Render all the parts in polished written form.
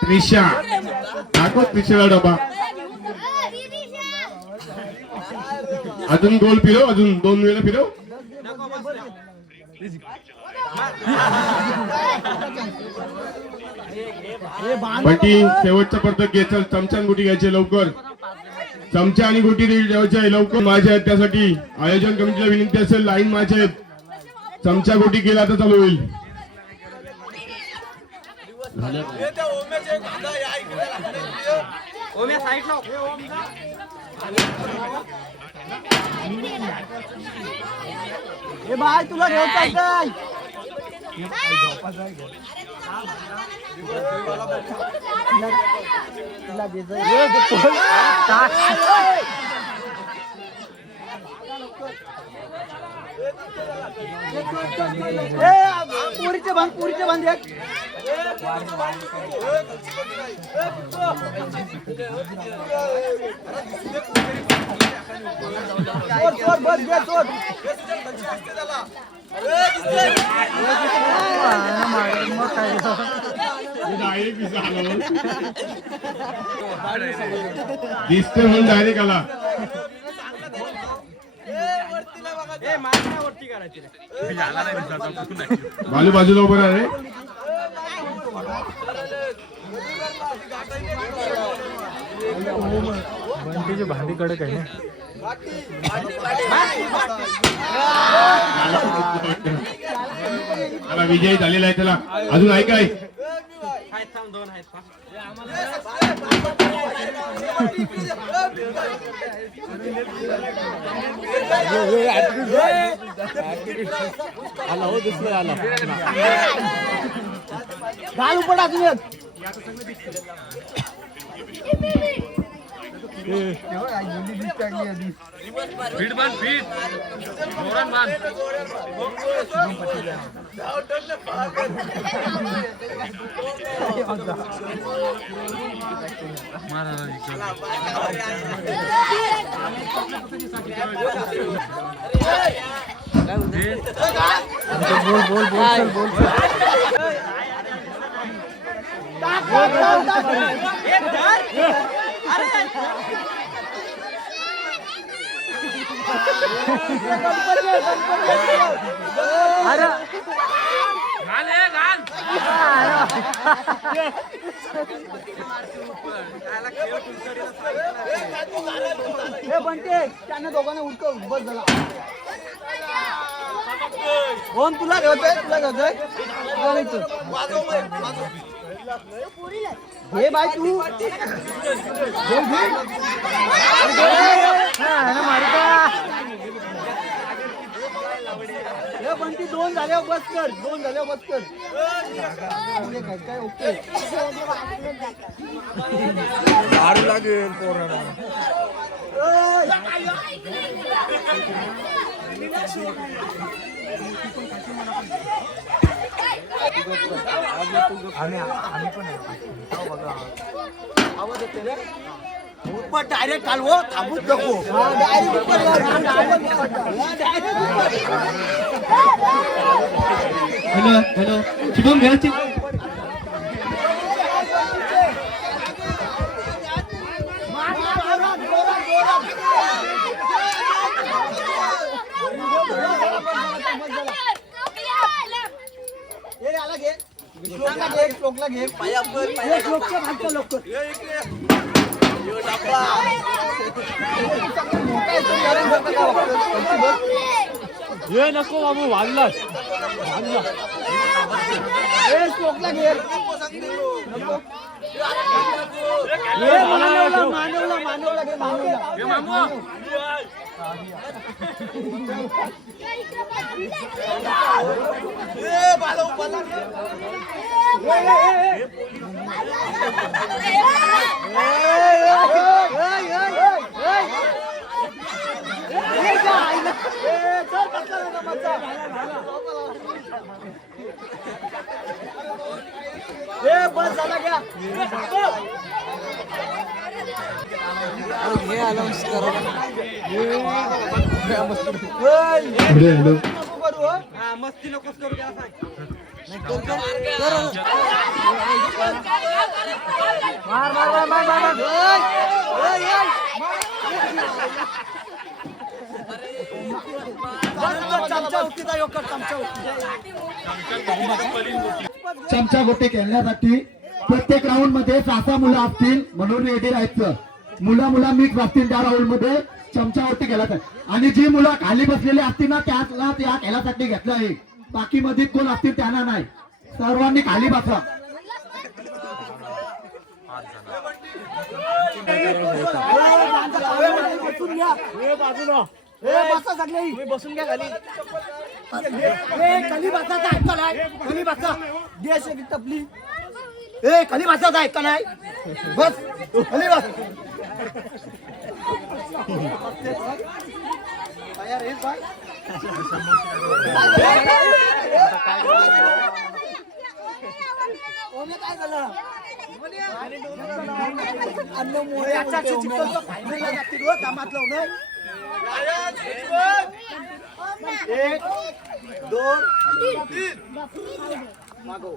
त्रिशा दाखव त्रिशाला डबा. अजून गोल फिरव, अजून 2 वेळा फिरव. बंटी शेवटचा पद्धत घे. चल चमचा आणि गुटी घ्यायचे लवकर. चमचा आणि गुटी द्यायचे लवकर. माझ्या आहेत त्यासाठी आयोजन कमिटीला विनंती असेल, लाईन माझ्या आहेत. चमचा गुटी केला तर चालू होईल. बाय तुला घेऊन काय पुरीचे बांध एक दिसते म्हणून डायरेक्ट आला. बालू बाजूला उभं आहे. बंटीची भांडी कडक आहे. त्याला विजयी झालेला आहे. त्याला अजून आहे काय? आला हो दिसलं आला घालू पडा तुम्ही बोल बनते त्यांना दोघांना उठव बस झाला. ओम तुला घेतोय हे बाय तू बंटी 2 झाल्यावर बस कर. काय ओके दारू लागेल पोरांना. डायरेक्ट कालवो थांबूच नको. हॅलो शुभम घराची श्लोकला घे श्लोकच्या भागच्या लोक हे नको बाबू वाजला श्लोकला घे मानवला घे मानवला बस झाला घ्या हे अनाउन्स करा मस्ती नकोस करू मार मार मार मार मार चमचा उठीचा योकर चमचा चमचा गोटे खेळण्यासाठी प्रत्येक राऊंड मध्ये 6 मुलं असतील म्हणून रेडी राहायचं. मुला मिक्स असतील त्या राऊंड मध्ये चमचावरती खेळत आहे. आणि जी मुलं खाली बसलेली असतील ना त्याला त्या खेळासाठी घेतलं आहे. बाकी मध्ये कोण असतील त्यांना नाही. सर्वांनी खाली बसा. बसून घ्या बसा सगळे बसून घ्या खाली खाली बसायचं ऐका नाही खाली बसा देश एक टपली खाली बसायचं ऐका नाही बस खाली बस तयार आहे बाय काय झालं अन्न मोठे अच्छा चिकन फायनल लागतील हो कामात लावून 1 2 3 मागो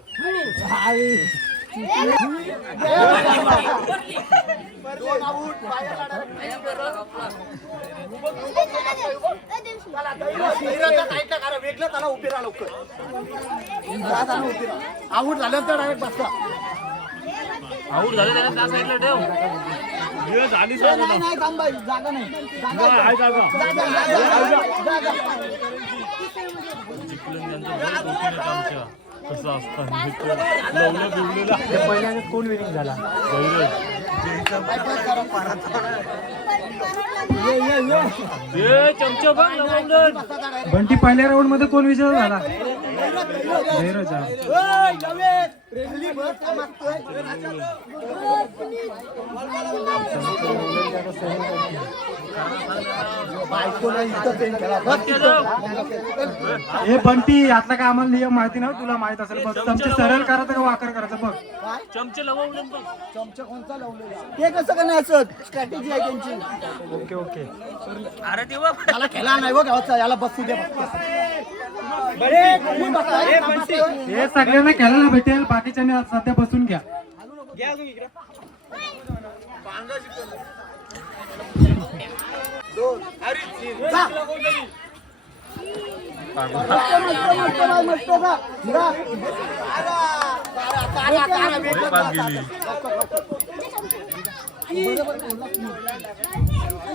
वेगळं त्याला उभी राहा लवकर आऊट झालं तर डायरेक्ट बसता आऊट झाले त्याला त्या साईडला ठेव झाली नाही थांब बाई जागा नाही कसं असतं पहिल्याने कोण विनिंग झाला चमचा बघ बंटी पहिल्या राऊंड मध्ये कोण विजय झाला हे बंटी यातला काय आम्हाला नियम माहिती ना तुला माहित असेल बघ चमचे सरळ करायचं का वाकर करायचं बघ चमचे लावून बघ चमचा कोणता लावलेला ते कसं करण्याचं स्ट्रॅटेजी आहे त्यांची ओके ओके अरे तेव्हा याला खेळा नाही बघ याला बसू दे हे सगळ्यांना खेळायला भेटेल बाकीच्यांनी सध्या बसून घ्या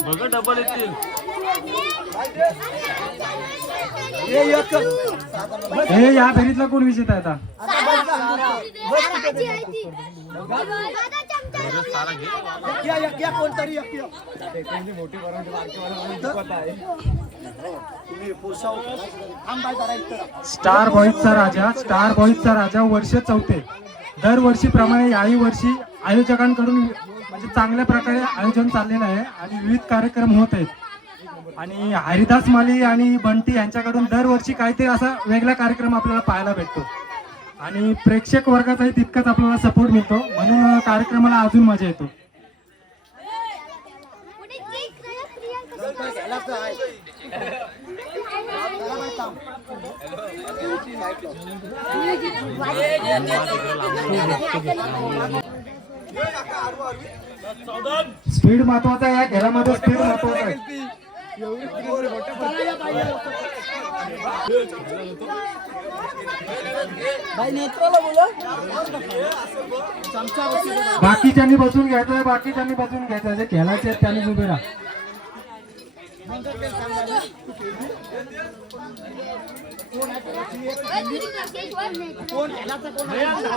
बघ डबल येतील हे या फेरीतला कोण विजेता आता कोणतरी स्टार बॉईजचा राजा वर्ष 4 दरवर्षीप्रमाणे याही वर्षी आयोजकांकडून म्हणजे चांगल्या प्रकारे आयोजन चाललेलं आहे आणि विविध कार्यक्रम होत आहेत. आणि हरिदास माली आणि बंटी यांच्याकडून दरवर्षी काहीतरी असा वेगळा कार्यक्रम आपल्याला पाहायला भेटतो आणि प्रेक्षक वर्गाचाही तितकाच आपल्याला सपोर्ट मिळतो म्हणून कार्यक्रमाला अजून मजा येतो. स्पीड महत्वाचा आहे या खेळामध्ये स्पीड महत्वाचा आहे. बाकीच्यांनी बसून घ्यायचंय जे खेळायचे त्यांनी उभे राहा.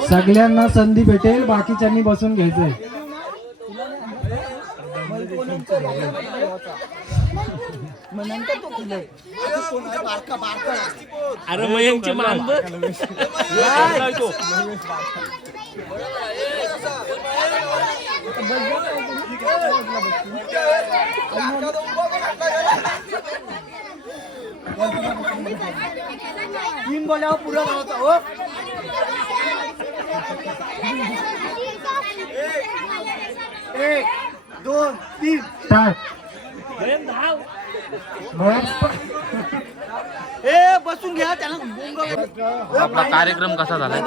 सगळ्यांना संधी भेटेल बाकीच्यांनी बसून घ्यायचंय. अरे मयंकची मान बघ तीन बोल्यावर पुरा होता हो 1 2 3 स्टार्ट. ए बसून घ्या त्याला बोंग. आपला कार्यक्रम कसा झाला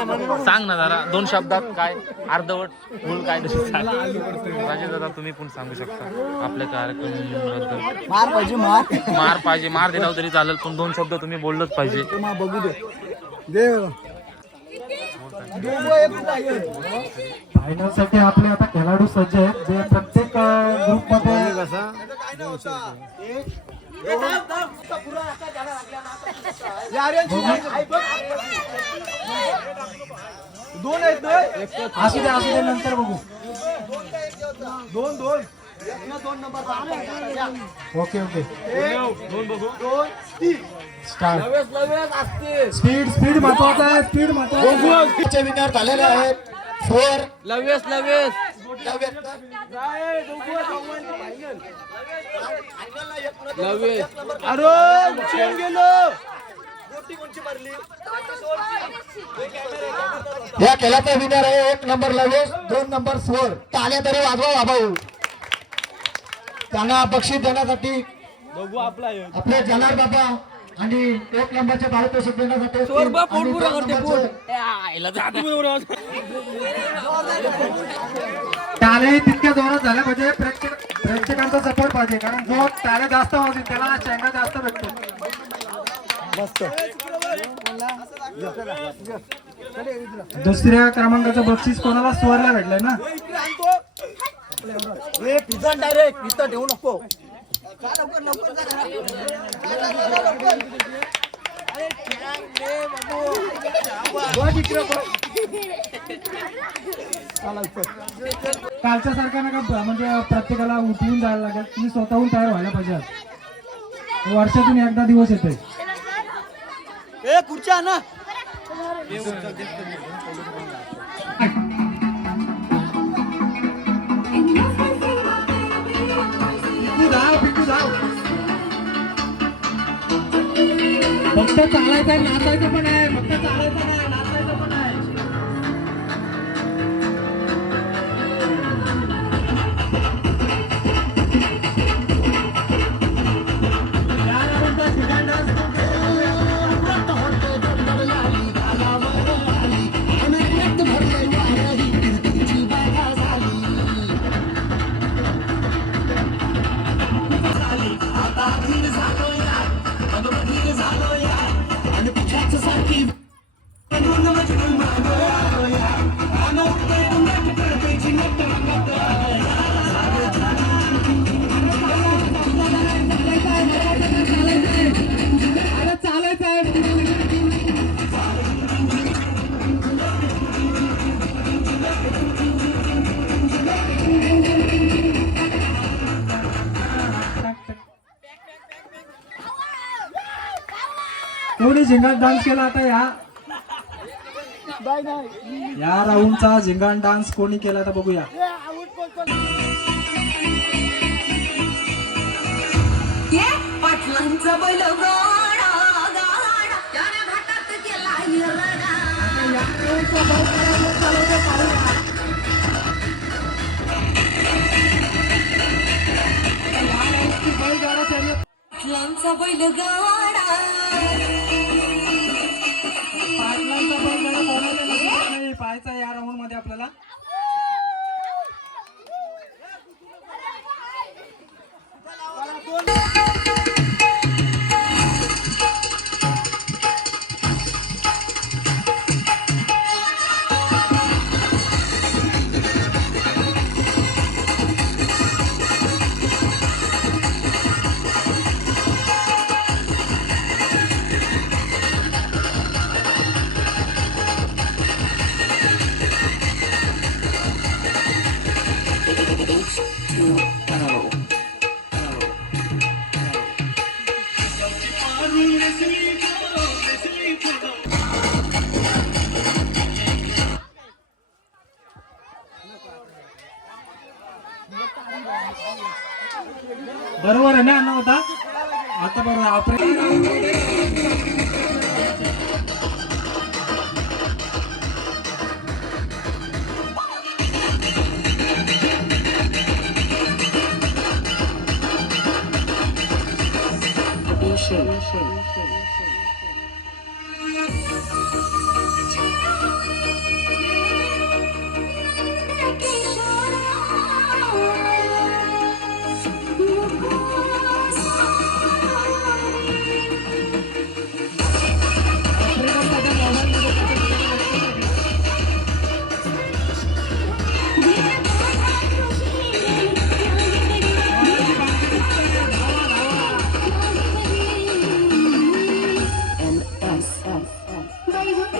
सांग ना जरा 2 शब्दात काय अर्धवट फुल काय राजेश दादा तुम्ही पण सांगू शकता आपल्या कार्यक्रम बद्दल. मार पाहिजे मार. मार पाहिजे मार दिला तरी चालेल पण 2 शब्द तुम्ही बोललंच पाहिजे. बघू दे देव फायनल साठी आपले आता खेळाडू सज्ज आहेत जे प्रत्येक ग्रुप मध्ये दोन आहेत ना. असू दे नंतर बघू. दोन दोन दोन नंबर. ओके दोन तीन. स्टार्ट. स्पीड महत्वाचा आहे. स्पीड महत्वाचा. विनर झालेले आहेत 4 लवेस अरे चेन गेलो. गोटी कोणची मारली. या खेळाचा विनर आहे 1 नंबर लवेश 2 नंबर 4. टाळ्या तरी वाजवा भाऊ. त्यांना बक्षीस देण्यासाठी बघू आपला आपले जनार बाबा आणि 1 नंबरचे पारितोषिक देण्यासाठी टाळे तितक्या जोरात झाल्या पाहिजे. प्रेक्षकांचा सपोर्ट पाहिजे कारण जो टाळे जास्त वाजतील त्याला शेंगा जास्त भेटतो. दुसऱ्या क्रमांकाचं बक्षीस कोणाला स्वरला भेटलंय ना. पिझ्झा डायरेक्ट पिझ्झा ठेवू नको. कालच्या सारखा नका म्हणजे प्रत्येकाला उठवून जायला लागेल. तुम्ही स्वतःहून तयार व्हायला पाहिजे. वर्षातून एकदा दिवस येते. ए खुर्च्या ना. फक्त चालायचं नाचायचं पण आहे. फक्त चालायचं नाही नाचायचं पण आहे. कोणी झिंगाट डान्स केला आता या राऊंडचा झिंगाट डान्स कोणी केला आता बघूया. पाटलांचा बैल गाडा गाडा त्याने घाटात केला हिरडा. पाटलांचा बैल गाडा. पाटलांचा बैलगाडा बोलायला नाही पाहायचा या राऊंड मध्ये आपल्याला. बरोबर आहे ना अण्णा होता आता बरोबर आपण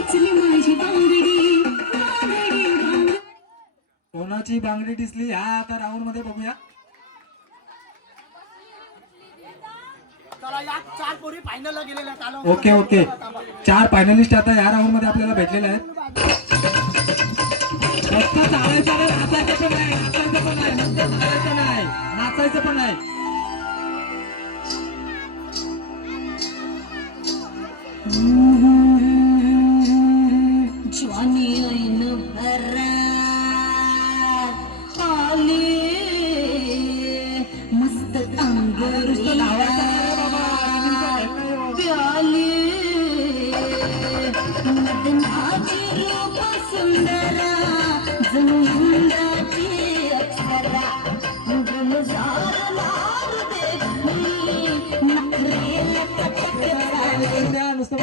दिसली माझी बांगडी बांगडी बांगडी. कोणाची बांगडी दिसली ह्या आता राऊंड मध्ये बघूया. चला या 4 पोरी फायनलला गेलेल्या आहेत. आलो. ओके ओके 4 फायनलिस्ट आता या राऊंड मध्ये आपल्याला भेटलेले आहेत. फक्त चालायचं नाही, नाचायचं पण नाही, नाचायचं पण नाही, नुसतं चालायचं नाही, नाचायचं पण नाही. ज्वानी ऐन भरा आली मस्त अंगोरी प्याली मदनाची रूप सुंदरा जणू इंद्राची अप्सरा गुलजार लाल देखी नखरेला कटक झाले. द्या नुसतं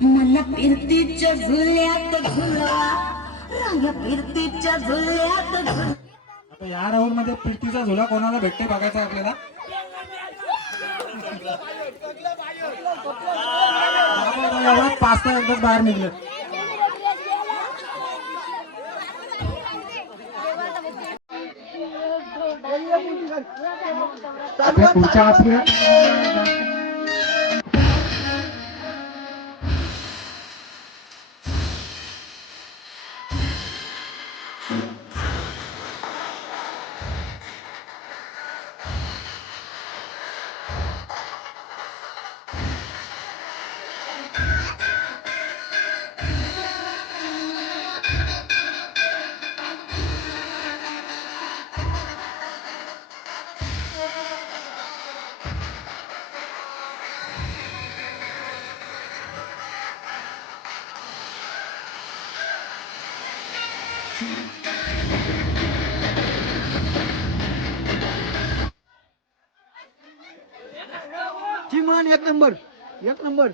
मला फिरतीच्या झुल्यात झुलवा रंग फिरतीच्या झुल्यात झुलवा. आता या राऊंड मध्ये फिरतीचा झुला कोणाला भेटते बघायचा आपल्याला. एवढ्यात 5 एकदाच बाहेर निघले. आता पुढच्या आपल्या चिमण एक नंबर एक नंबर.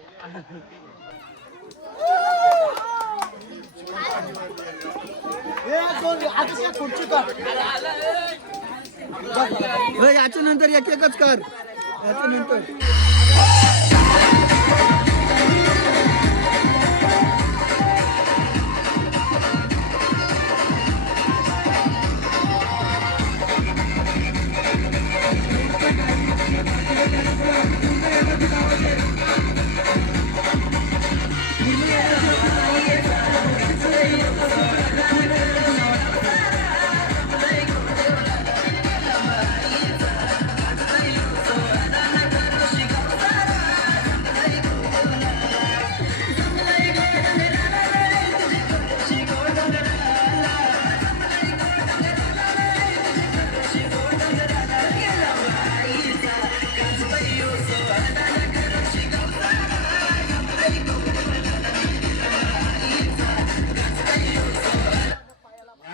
याच्या नंतर एक एकच कर याच्या नंतर.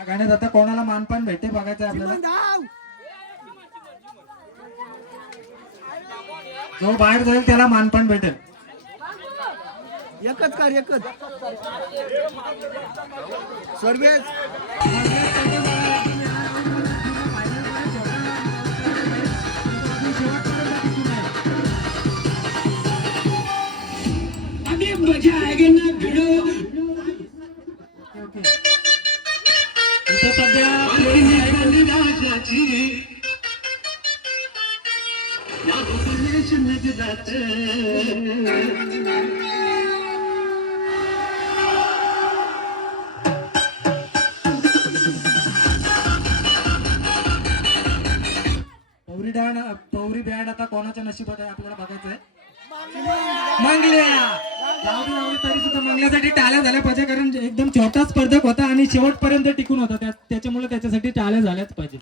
गाण्यात आता कोणाला मानपान भेटते बघायचं आहे आपल्याला. जो बाहेर जाईल त्याला मानपान भेटेल. एकच कर एकच सर्वेच. इथं सध्या पौरी बँड आता कोणाच्या नशिबात आहे आपल्याला बघायचं आहे. मंगल्या तरी सुद्धा मंगल्यासाठी टाळ्या झाल्या पाहिजे, कारण एकदम छोटा स्पर्धक होता आणि शेवटपर्यंत टिकून होता, त्याच्यामुळे त्याच्यासाठी टाळ्या झाल्याच पाहिजे.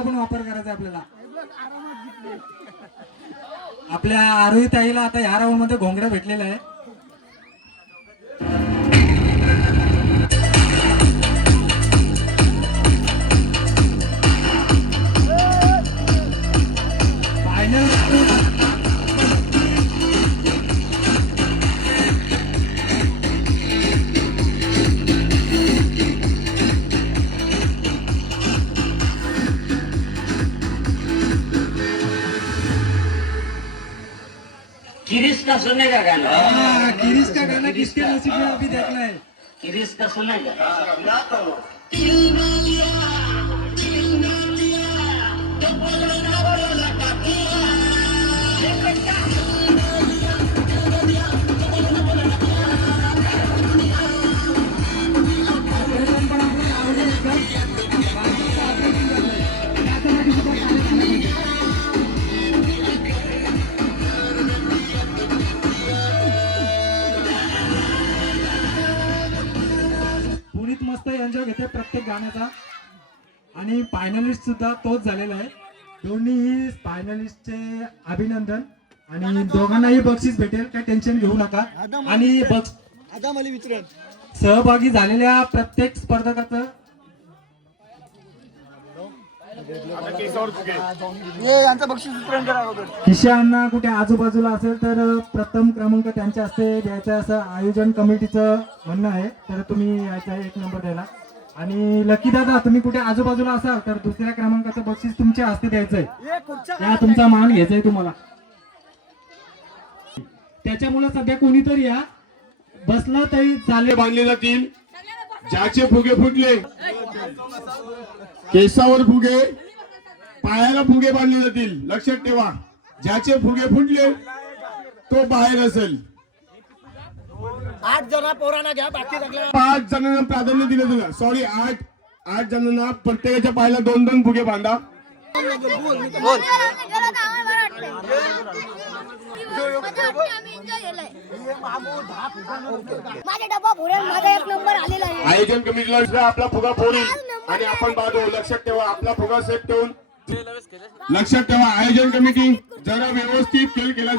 घोंगड्याचा पण वापर करायचा आपल्याला. आपल्या आरोही ताईला आता ह्या राऊंड मध्ये घोंगडा भेटलेला आहे. गिरीश का सुनने का गाना गिरीश का गाना किसके नसीब में अभी देखना है. गिरीश का सुनेगा पुनीत मस्त एन्जॉय घेते प्रत्येक गाण्याचा. आणि फायनलिस्ट सुद्धा तोच झालेला आहे. दोन्ही फायनलिस्टचे अभिनंदन. आणि दोघांनाही बक्षीस भेटेल, काही टेन्शन घेऊ नका. आणि आता मला विचार सहभागी झालेल्या प्रत्येक स्पर्धकाचं यांचं बक्षीस वितरण करा अगोदर. किशांना कुठे आजूबाजूला असेल तर प्रथम क्रमांक त्यांच्या हस्ते द्यायचा असं आयोजन कमिटीचं म्हणणं आहे. तर तुम्ही यायचा 1 नंबर द्यायला. आणि लकी दादा तुम्ही कुठे आजूबाजूला असाल तर दुसऱ्या क्रमांकाचं बक्षीस तुमच्या हस्ते द्यायचंय. त्या तुमचा मान घ्यायचाय तुम्हाला. त्याच्यामुळे सध्या कोणीतरी या बसला तरी चालेल. बांधले जातील. ज्याचे फुगे फुटले, केसावर फुगे, पायाला फुगे बांधले जातील. लक्षात ठेवा, ज्याचे फुगे फुटले तो बाहेर असेल. 8 जण पोरांना घ्या, बाकी सगळ्या 5 जणांना प्राधान्य दिलं तुला. सॉरी, 8 जणांना प्रत्येकाच्या पायाला 2-2 फुगे बांधा. माझा डबा भरून माझा 1 नंबर आलेला आहे. आयोजन कमिटीला आपला फुगा फोडून आणि आपण बांधू. लक्षात ठेवा, आपला फुगा सेट ठेवून. लक्षात ठेवा, आयोजन कमिटी जरा व्यवस्थित खेळ केला.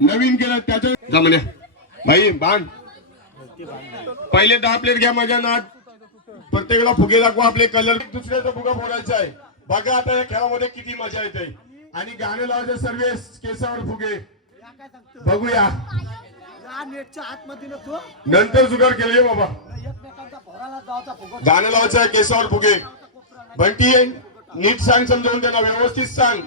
नवीन केलं त्याच्या जमण्या भाई बांध. पहिले 10 प्लेट घ्या माझ्या नाद. प्रत्येकाला फुगे दाखवा आपले कलर. दुसऱ्याचा फुगा फोडायचा आहे. बघा आता या खेळामध्ये किती मजा येते. आणि गाणं लावायचं सर्व केसावर फुगे. बघूया नेटच्या आतमध्ये नसतो. नंतर जुगार केले बाबा. एकमेकांच्या पोराला जायचा फुगट. गाणं लावायचं आहे केसावर फुगे. बंटी नीट सांग, समजावून त्यांना व्यवस्थित सांग.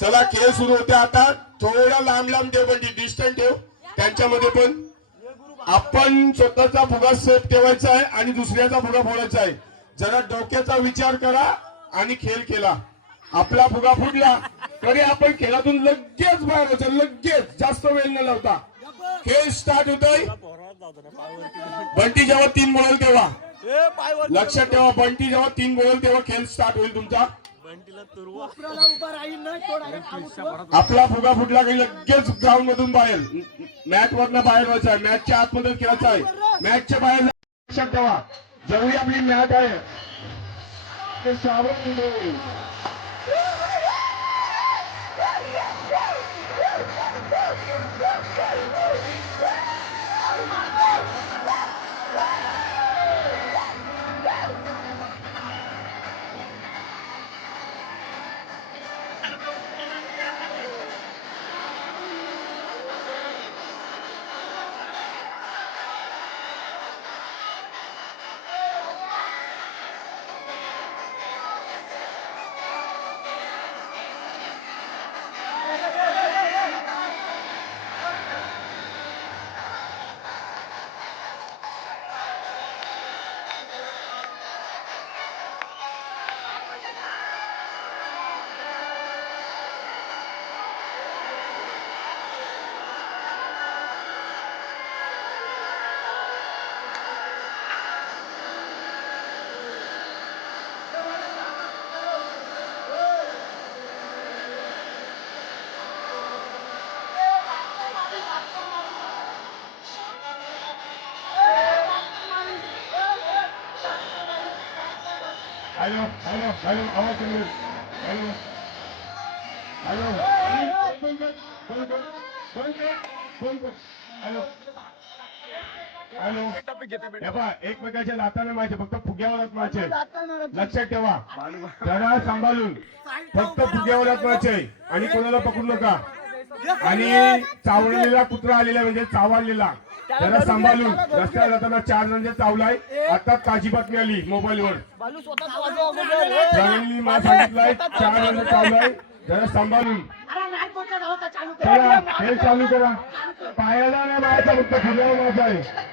चला खेळ सुरू होते आता. थोडा लांब लांब ठेव बंटी, डिस्टन्स ठेव. त्यांच्यामध्ये पण आपण स्वतःचा फुगा सेफ ठेवायचा आहे आणि दुसऱ्याचा फुगा फोडायचा आहे. जरा डोक्याचा विचार करा आणि खेळ केला. आपला फुगा फुटला तरी आपण खेळातून लगेच बाहेर व्हायचं. लगेच, जास्त वेळ न लावता खेळ स्टार्ट होतोय. बंटी जेव्हा 3 बोलेल तेव्हा लक्षात ठेवा. बंटी जेव्हा 3 बोलेल तेव्हा खेळ स्टार्ट होईल तुमचा. आपला फुगा फुटला की लगेच ग्राउंड मधून बाहेर, मॅच वरनं बाहेर व्हायचं आहे. मॅचच्या आतमध्ये खेळायचं आहे. मॅचच्या बाहेर लक्षात ठेवा, जेवढी आपली मॅच आहे ते सावरून हॅलो हॅलो आवाज येईल. हॅलो हॅलो हॅलो हॅलो हे पहा, एकमेकाच्या लाताने माहिती फक्त फुग्यावरच माचे लक्षात ठेवा. जरा सांभाळून फक्त फुग्यावरच माचे आणि कोणाला पकडू नका. आणि चावलेला कुत्रा आलेला म्हणजे चावलेला जरा सांभाळून. रस्त्याला जाताना 4 जणांचे चावलाय. आता ताजी बातमी आली मोबाईलवर. बालू स्वतःच वाजवा अगोदर. जणांनी मला सांगितलंय 4 जणांचे चावलाय. जरा सांभाळून अरे नाही कोणता नव्हता चालू चला हे चालू करा. पायाला नाही मारायचा फक्त फुग्यावर मारायचा आहे.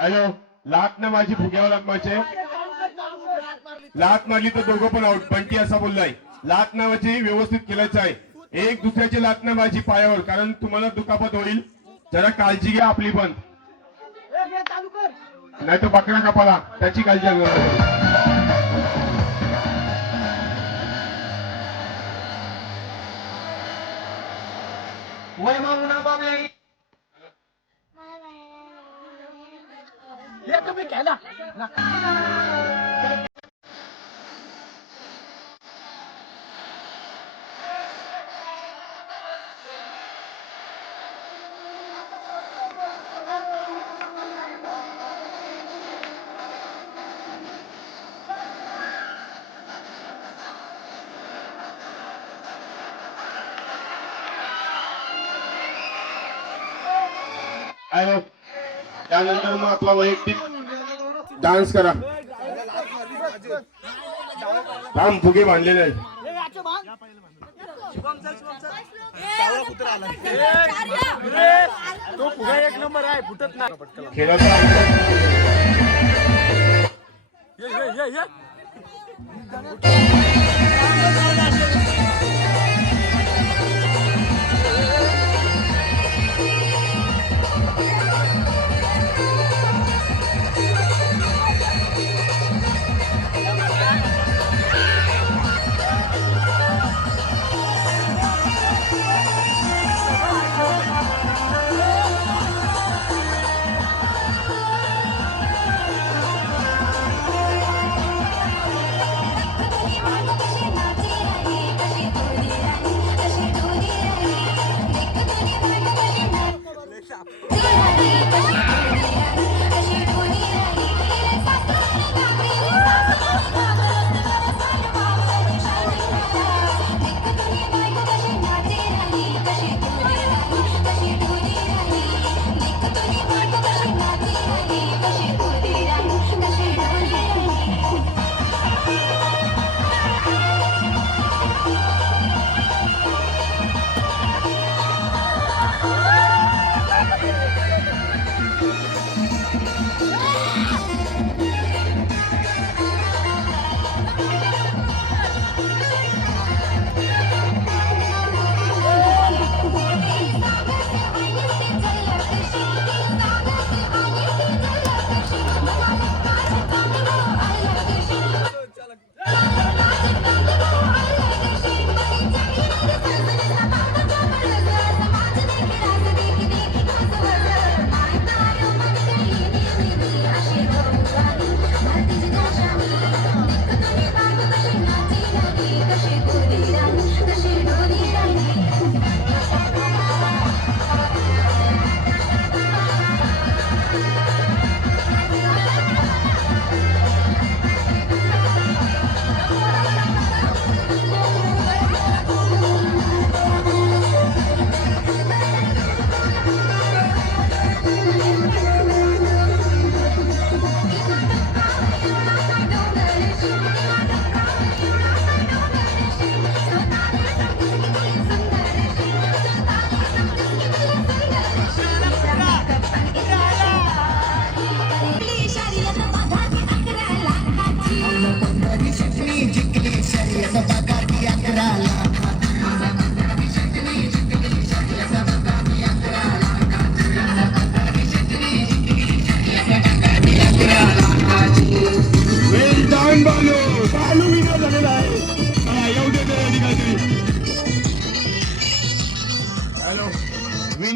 हॅलो लात ना माझी फुग्यावर लागवायचे. लात मारली तर दोघं पण आउट. बंटी असा बोललाय. लात नावाची व्यवस्थित केलायचं आहे. एक दुसऱ्याची लात ना माझी पायावर कारण तुम्हाला दुखापत होईल. जरा काळजी घ्या आपली पण. चालू कर. नाही तर बकरा कापाला त्याची काळजी घ्या. वय मारू ना बाबा. हे तुम्ही खेळा. हॅलो त्यानंतर मग आपला वैयक्तिक डान्स करा. थांब फुगे बांधलेले आहेत. तो पुढे 1 नंबर आहे फुटत नाही. खेळाचा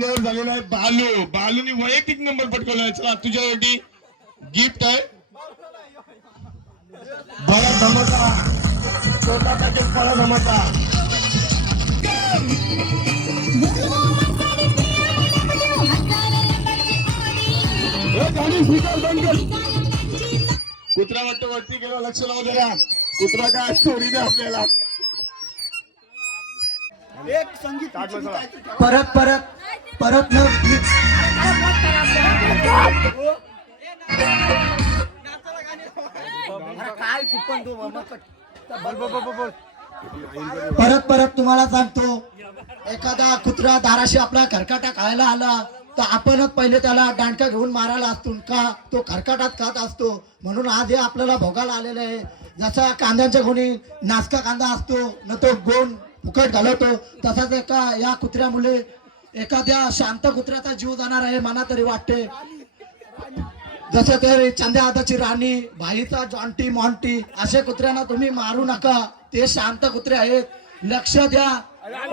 मान्यवर झालेला आहे बालू. बालूनी वैयक्तिक नंबर पटकवला आहे. चला तुझ्यासाठी गिफ्ट आहे. बडा धमाका, छोटा पॅकेज बडा धमाका. कुत्रा वाटतं वरती गेला, लक्ष लावू जरा. कुत्रा काय स्टोरी द्या आपल्याला. एक संगीत परत परत परत न काय कुपन तो बोल. परत परत तुम्हाला सांगतो, एखादा कुत्रा दाराशी आपला खरकाटा खायला आला तर आपणच पहिले त्याला दांडका घेऊन मारायला असतो का, तो खरकाटात खात असतो. म्हणून आज हे आपल्याला भोगायला आलेलं आहे. जसा कांद्यांच्या कोणी नासका कांदा असतो न तो गोण फुकट घालवतो, तसाच या कुत्र्यामुळे एखाद्या शांत कुत्र्याचा जीव जाणार आहे मला तरी वाटते. जसं ते चंद्या आदाची राणी, भाईचा जॉन्टी मॉन्टी असे कुत्र्यांना तुम्ही मारू नका. ते शांत कुत्रे आहेत, लक्ष द्या.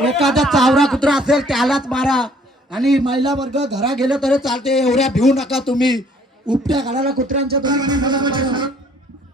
एखादा चावरा कुत्रा असेल त्यालाच मारा. आणि महिला वर्ग घरा गेले तरी चालते, एवढ्या भिवू नका तुम्ही. उपट्या घालायला कुत्र्यांच्या तुम्ही